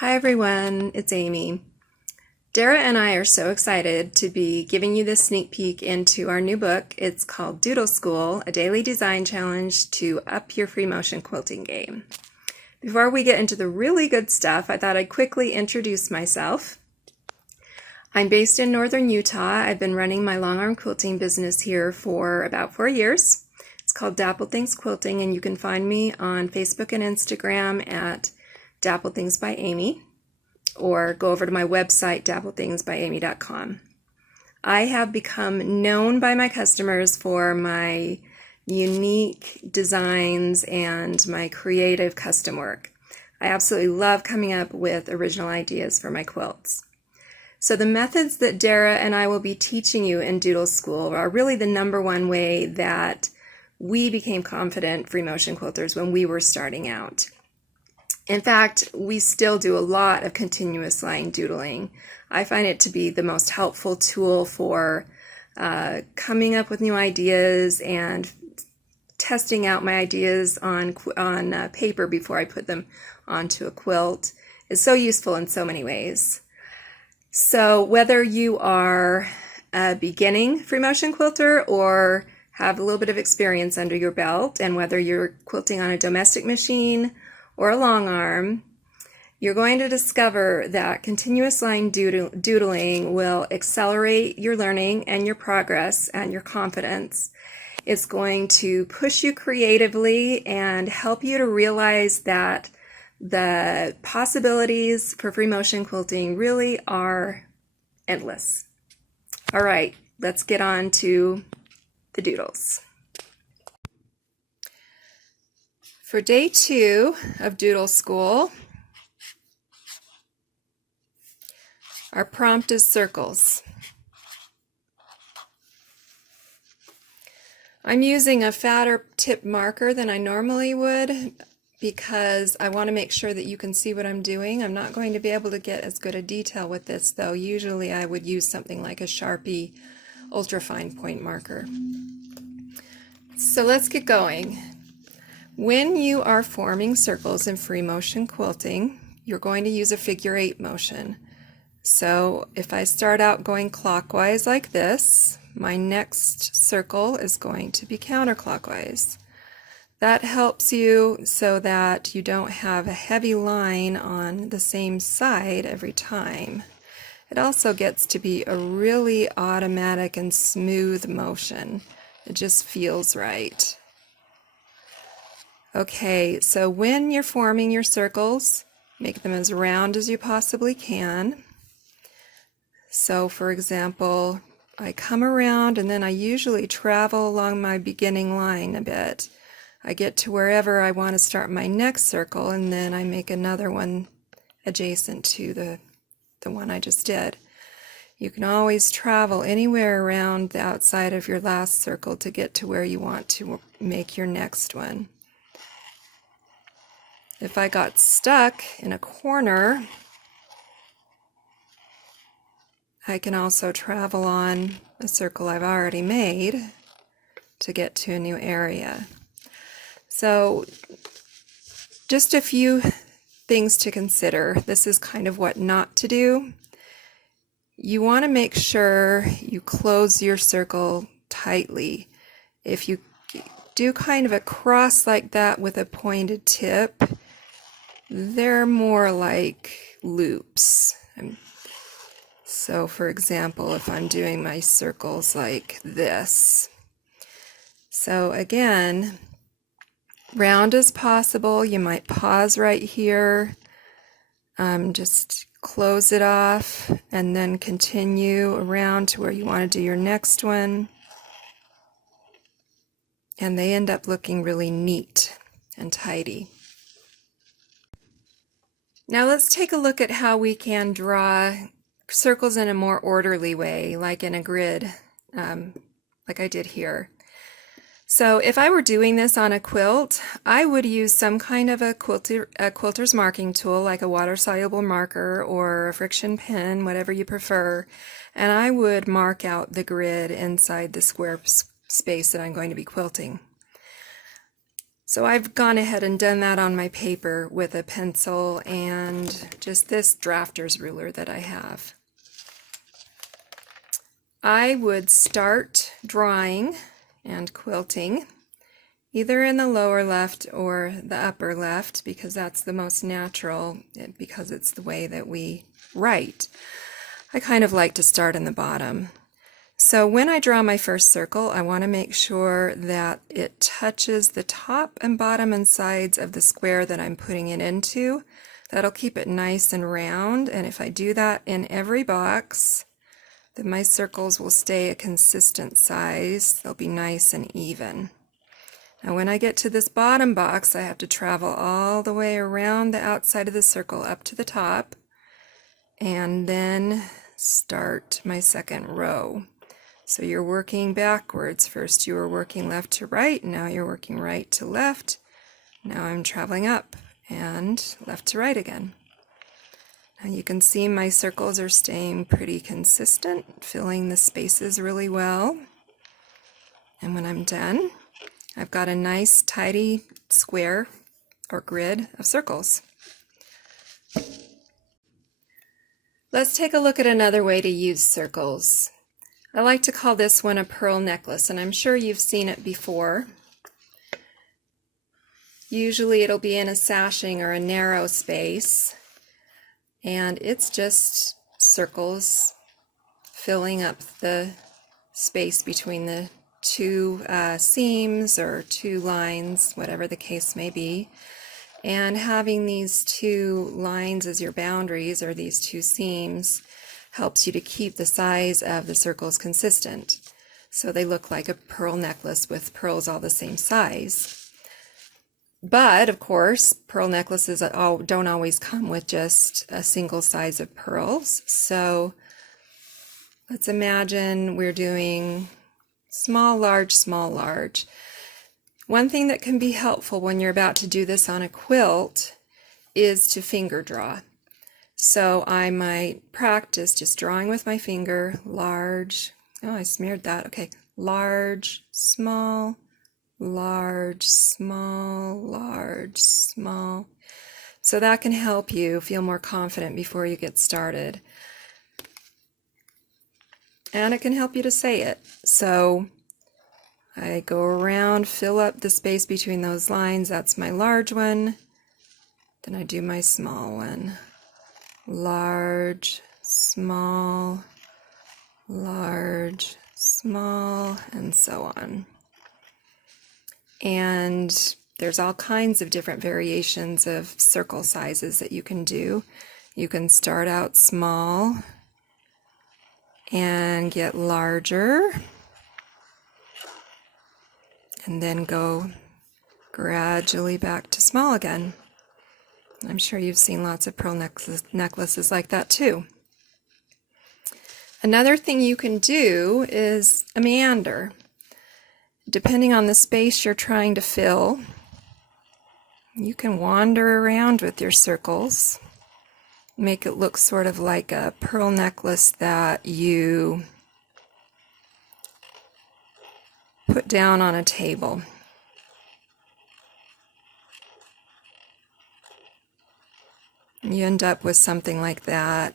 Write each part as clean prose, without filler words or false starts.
Hi everyone, it's Amy. Dara and I are so excited to be giving you this sneak peek into our new book. It's called Doodle School, a daily design challenge to up your free motion quilting game. Before we get into the really good stuff, I thought I'd quickly introduce myself. I'm based in northern Utah. I've been running my long arm quilting business here for about 4 years. It's called Dapple Things Quilting, and you can find me on Facebook and Instagram at Dapple Things by Amy, or go over to my website, dapplethingsbyamy.com. I have become known by my customers for my unique designs and my creative custom work. I absolutely love coming up with original ideas for my quilts. So the methods that Dara and I will be teaching you in Doodle School are really the number one way that we became confident free motion quilters when we were starting out. In fact, we still do a lot of continuous line doodling. I find it to be the most helpful tool for coming up with new ideas and testing out my ideas on paper before I put them onto a quilt. It's so useful in so many ways. So whether you are a beginning free motion quilter or have a little bit of experience under your belt, and whether you're quilting on a domestic machine or a long arm, you're going to discover that continuous line doodling will accelerate your learning and your progress and your confidence. It's going to push you creatively and help you to realize that the possibilities for free motion quilting really are endless. All right, let's get on to the doodles. For day 2 of Doodle School, our prompt is circles. I'm using a fatter tip marker than I normally would because I want to make sure that you can see what I'm doing. I'm not going to be able to get as good a detail with this though. Usually I would use something like a Sharpie ultrafine point marker. So let's get going. When you are forming circles in free motion quilting, you're going to use a figure 8 motion. So if I start out going clockwise like this, my next circle is going to be counterclockwise. That helps you so that you don't have a heavy line on the same side every time. It also gets to be a really automatic and smooth motion. It just feels right. Okay, so when you're forming your circles, make them as round as you possibly can. So for example, I come around and then I usually travel along my beginning line a bit. I get to wherever I want to start my next circle, and then I make another one adjacent to the one I just did. You can always travel anywhere around the outside of your last circle to get to where you want to make your next one. If I got stuck in a corner, I can also travel on a circle I've already made to get to a new area. So just a few things to consider. This is kind of what not to do. You want to make sure you close your circle tightly. If you do kind of a cross like that with a pointed tip, they're more like loops. So for example, if I'm doing my circles like this. So again, round as possible. You might pause right here, just close it off, and then continue around to where you want to do your next one. And they end up looking really neat and tidy. Now let's take a look at how we can draw circles in a more orderly way, like in a grid, like I did here. So if I were doing this on a quilt, I would use some kind of a quilter's marking tool, like a water-soluble marker or a friction pen, whatever you prefer, and I would mark out the grid inside the square space that I'm going to be quilting. So I've gone ahead and done that on my paper with a pencil and just this drafter's ruler that I have. I would start drawing and quilting either in the lower left or the upper left, because that's the most natural, because it's the way that we write. I kind of like to start in the bottom. So when I draw my first circle, I want to make sure that it touches the top and bottom and sides of the square that I'm putting it into. That'll keep it nice and round, and if I do that in every box, then my circles will stay a consistent size. They'll be nice and even. Now when I get to this bottom box, I have to travel all the way around the outside of the circle up to the top, and then start my second row. So you're working backwards. First you were working left to right, now you're working right to left. Now I'm traveling up and left to right again. Now you can see my circles are staying pretty consistent, filling the spaces really well. And when I'm done, I've got a nice tidy square or grid of circles. Let's take a look at another way to use circles. I like to call this one a pearl necklace, and I'm sure you've seen it before. Usually it'll be in a sashing or a narrow space, and it's just circles filling up the space between the two seams or two lines, whatever the case may be. And having these two lines as your boundaries, or these two seams, helps you to keep the size of the circles consistent. So they look like a pearl necklace with pearls all the same size. But of course, pearl necklaces don't always come with just a single size of pearls. So let's imagine we're doing small, large, small, large. One thing that can be helpful when you're about to do this on a quilt is to finger draw. So I might practice just drawing with my finger, large, oh, I smeared that, okay, large, small, large, small, large, small. So that can help you feel more confident before you get started. And it can help you to say it. So I go around, fill up the space between those lines, that's my large one. Then I do my small one. Large, small, large, small, and so on. And there's all kinds of different variations of circle sizes that you can do. You can start out small and get larger, and then go gradually back to small again. I'm sure you've seen lots of pearl necklaces like that too. Another thing you can do is a meander. Depending on the space you're trying to fill, you can wander around with your circles. Make it look sort of like a pearl necklace that you put down on a table. You end up with something like that.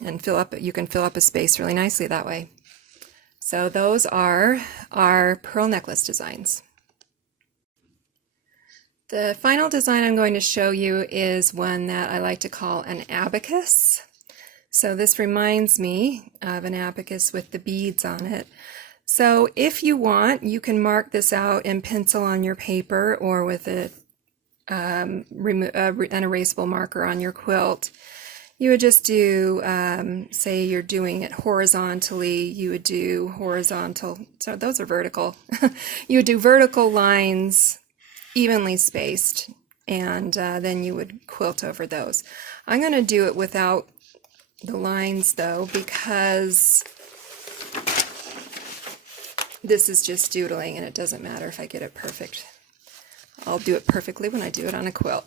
And you can fill up a space really nicely that way. So those are our pearl necklace designs. The final design I'm going to show you is one that I like to call an abacus. So this reminds me of an abacus with the beads on it. So if you want, you can mark this out in pencil on your paper or with an erasable marker on your quilt. You would just do, say you're doing it horizontally, you would do horizontal, so those are vertical. You would do vertical lines evenly spaced, and then you would quilt over those. I'm going to do it without the lines though, because this is just doodling and it doesn't matter if I get it perfect. I'll do it perfectly when I do it on a quilt.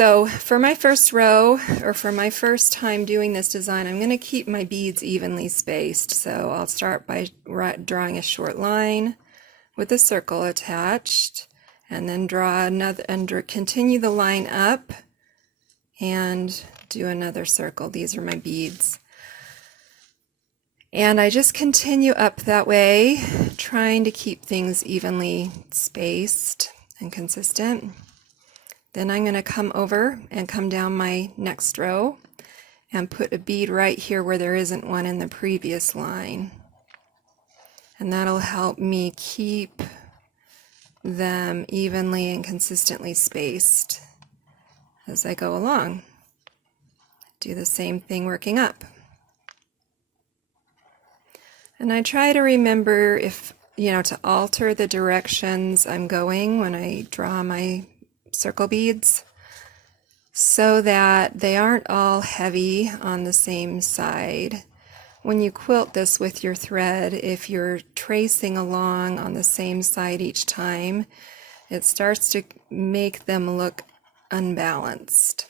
So for my first row, or for my first time doing this design, I'm going to keep my beads evenly spaced. So I'll start by drawing a short line with a circle attached, and then draw another, and continue the line up and do another circle. These are my beads. And I just continue up that way, trying to keep things evenly spaced and consistent. Then I'm going to come over and come down my next row and put a bead right here where there isn't one in the previous line. And that'll help me keep them evenly and consistently spaced as I go along. Do the same thing working up. And I try to remember, if to alter the directions I'm going when I draw my circle beads, so that they aren't all heavy on the same side. When you quilt this with your thread, if you're tracing along on the same side each time, it starts to make them look unbalanced.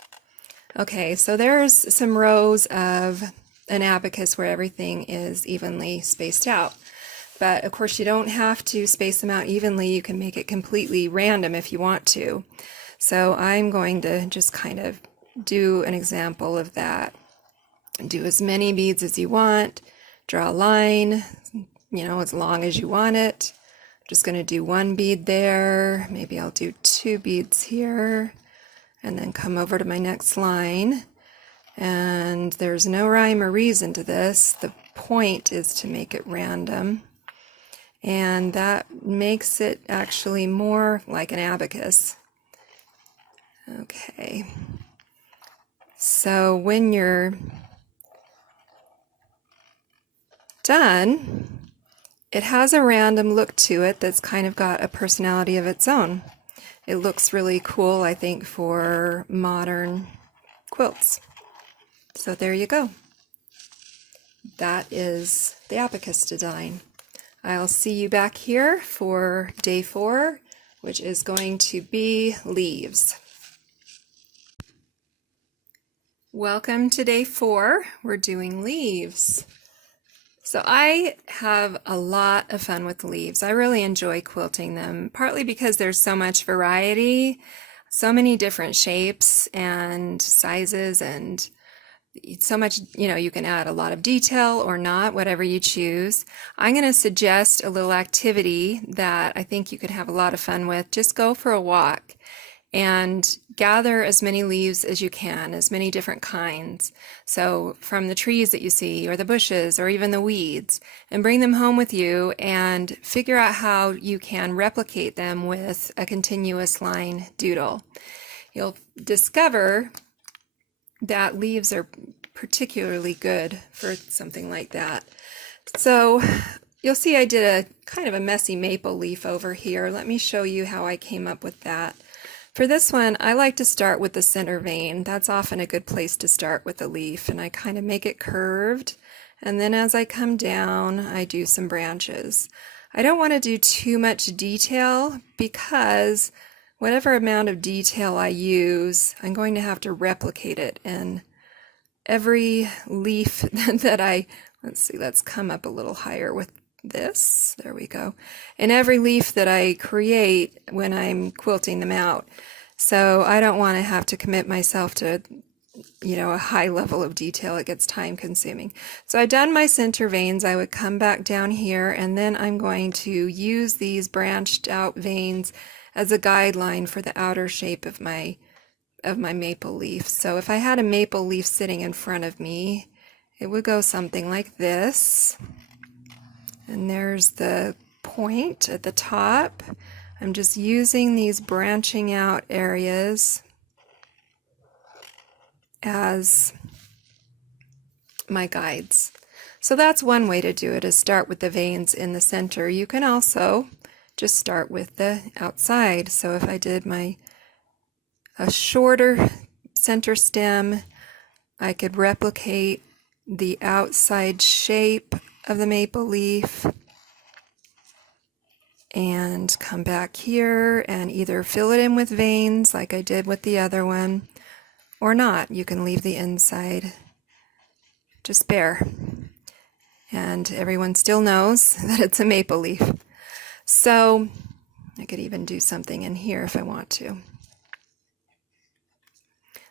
Okay, so there's some rows of an abacus where everything is evenly spaced out. But of course you don't have to space them out evenly. You can make it completely random if you want to. So I'm going to just kind of do an example of that. Do as many beads as you want. Draw a line, as long as you want it. I'm just going to do one bead there. Maybe I'll do 2 beads here. And then come over to my next line. And there's no rhyme or reason to this. The point is to make it random. And that makes it actually more like an abacus. Okay. So when you're done, it has a random look to it that's kind of got a personality of its own. It looks really cool, I think, for modern quilts. So there you go. That is the abacus design. I'll see you back here for day 4, which is going to be leaves. Welcome to day 4. We're doing leaves. So I have a lot of fun with leaves. I really enjoy quilting them, partly because there's so much variety, so many different shapes and sizes, and so much, you can add a lot of detail or not, whatever you choose. I'm going to suggest a little activity that I think you could have a lot of fun with. Just go for a walk and gather as many leaves as you can, as many different kinds. So from the trees that you see, or the bushes, or even the weeds, and bring them home with you and figure out how you can replicate them with a continuous line doodle. You'll discover that leaves are particularly good for something like that. So you'll see I did a kind of a messy maple leaf over here. Let me show you how I came up with that. For this one, I like to start with the center vein. That's often a good place to start with a leaf, and I kind of make it curved, and then as I come down, I do some branches. I don't want to do too much detail because whatever amount of detail I use, I'm going to have to replicate it in every leaf that let's come up a little higher with this. There we go. In every leaf that I create when I'm quilting them out. So I don't want to have to commit myself to, a high level of detail. It gets time consuming. So I've done my center veins. I would come back down here, and then I'm going to use these branched out veins as a guideline for the outer shape of my maple leaf. So if I had a maple leaf sitting in front of me, it would go something like this. And there's the point at the top. I'm just using these branching out areas as my guides. So that's one way to do it, is start with the veins in the center. You can also just start with the outside. So if I did a shorter center stem, I could replicate the outside shape of the maple leaf and come back here and either fill it in with veins like I did with the other one, or not. You can leave the inside just bare. And everyone still knows that it's a maple leaf. So I could even do something in here if I want to.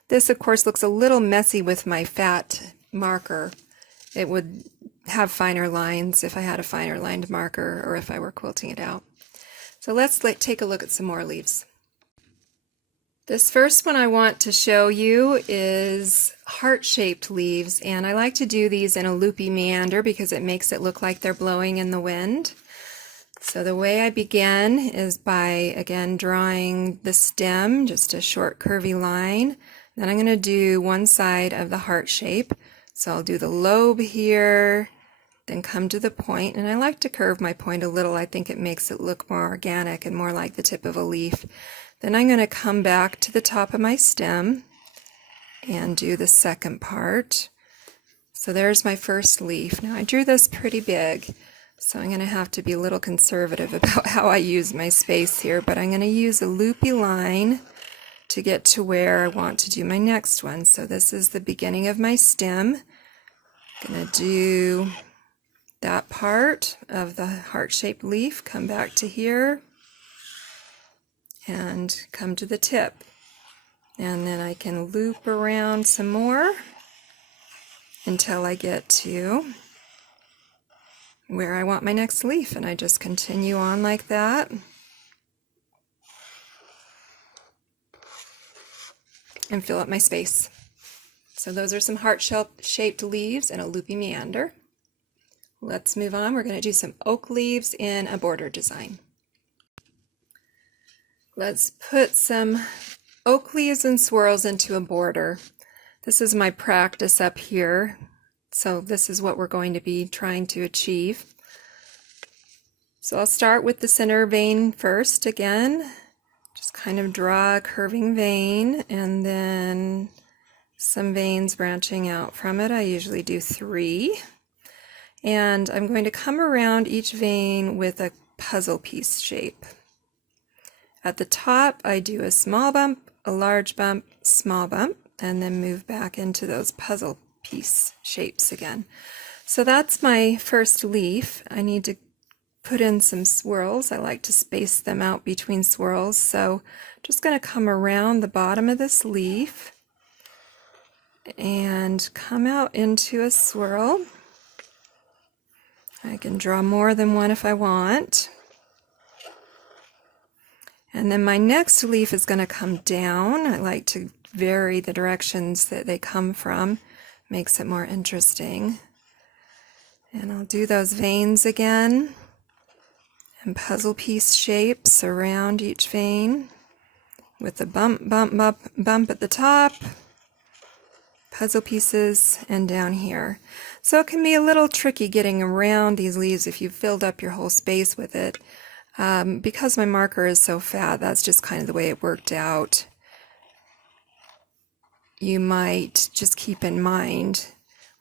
This, of course, looks a little messy with my fat marker. It would have finer lines if I had a finer lined marker or if I were quilting it out. So let's take a look at some more leaves. This first one I want to show you is heart-shaped leaves, and I like to do these in a loopy meander because it makes it look like they're blowing in the wind. So the way I begin is by, again, drawing the stem, just a short curvy line. Then I'm going to do one side of the heart shape. So I'll do the lobe here, then come to the point, and I like to curve my point a little. I think it makes it look more organic and more like the tip of a leaf. Then I'm going to come back to the top of my stem and do the second part. So there's my first leaf. Now I drew this pretty big, so I'm going to have to be a little conservative about how I use my space here, but I'm going to use a loopy line to get to where I want to do my next one. So this is the beginning of my stem. I'm going to do that part of the heart-shaped leaf, come back to here, and come to the tip. And then I can loop around some more until I get to where I want my next leaf, and I just continue on like that. And fill up my space. So those are some heart-shaped leaves in a loopy meander. Let's move on. We're going to do some oak leaves in a border design. Let's put some oak leaves and swirls into a border. This is my practice up here. So this is what we're going to be trying to achieve. So I'll start with the center vein first again. Just kind of draw a curving vein and then some veins branching out from it. I usually do 3. And I'm going to come around each vein with a puzzle piece shape. At the top, I do a small bump, a large bump, small bump, and then move back into those puzzle piece shapes again. So that's my first leaf. I need to put in some swirls. I like to space them out between swirls. So just going to come around the bottom of this leaf and come out into a swirl. I can draw more than one if I want. And then my next leaf is going to come down. I like to vary the directions that they come from. Makes it more interesting. And I'll do those veins again and puzzle piece shapes around each vein with a bump, bump, bump, bump at the top, puzzle pieces, and down here. So it can be a little tricky getting around these leaves if you've filled up your whole space with it. Because my marker is so fat, that's just kind of the way it worked out. You might just keep in mind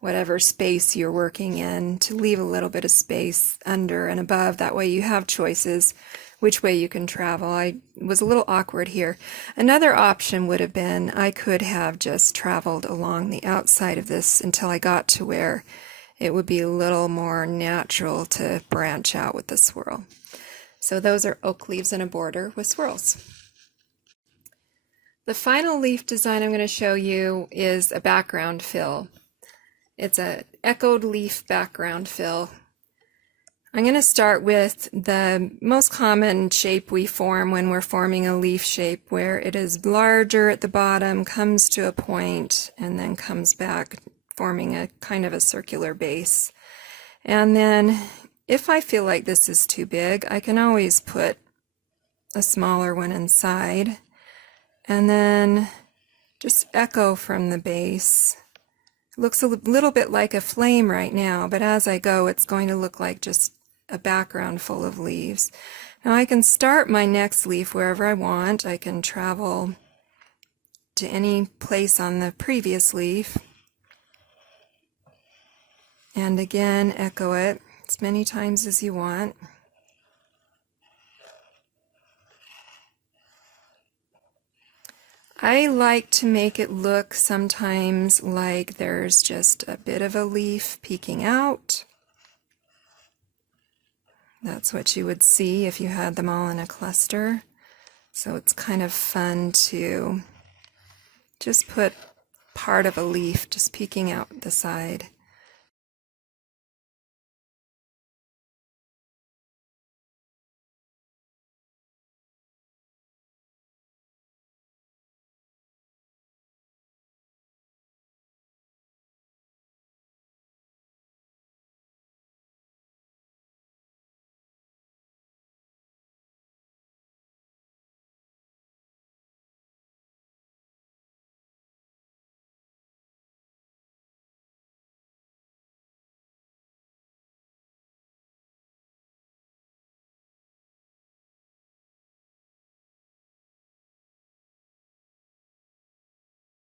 whatever space you're working in to leave a little bit of space under and above. That way you have choices which way you can travel. I was a little awkward here. Another option would have been I could have just traveled along the outside of this until I got to where it would be a little more natural to branch out with the swirl. So those are oak leaves in a border with swirls. The final leaf design I'm going to show you is a background fill. It's an echoed leaf background fill. I'm going to start with the most common shape we form when we're forming a leaf shape, where it is larger at the bottom, comes to a point, and then comes back, forming a kind of a circular base. And then if I feel like this is too big, I can always put a smaller one inside and then just echo from the base. It looks a little bit like a flame right now, but as I go, it's going to look like just a background full of leaves. Now I can start my next leaf wherever I want. I can travel to any place on the previous leaf and again echo it as many times as you want. I like to make it look sometimes like there's just a bit of a leaf peeking out. That's what you would see if you had them all in a cluster. So it's kind of fun to just put part of a leaf just peeking out the side.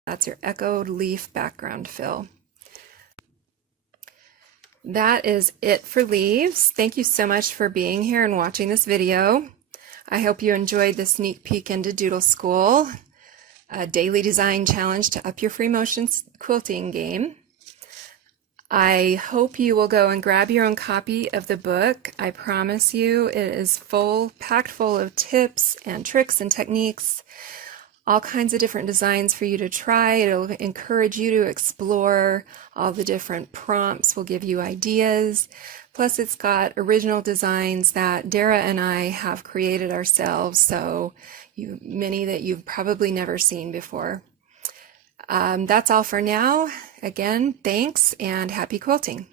That's your echoed leaf background fill. That is it for leaves. Thank you so much for being here and watching this video. I hope you enjoyed the sneak peek into Doodle School, a daily design challenge to up your free motion quilting game. I hope you will go and grab your own copy of the book. I promise you it is packed full of tips and tricks and techniques, all kinds of different designs for you to try. It'll encourage you to explore. All the different prompts will give you ideas. Plus it's got original designs that Dara and I have created ourselves, so many that you've probably never seen before. That's all for now. Again, thanks and happy quilting.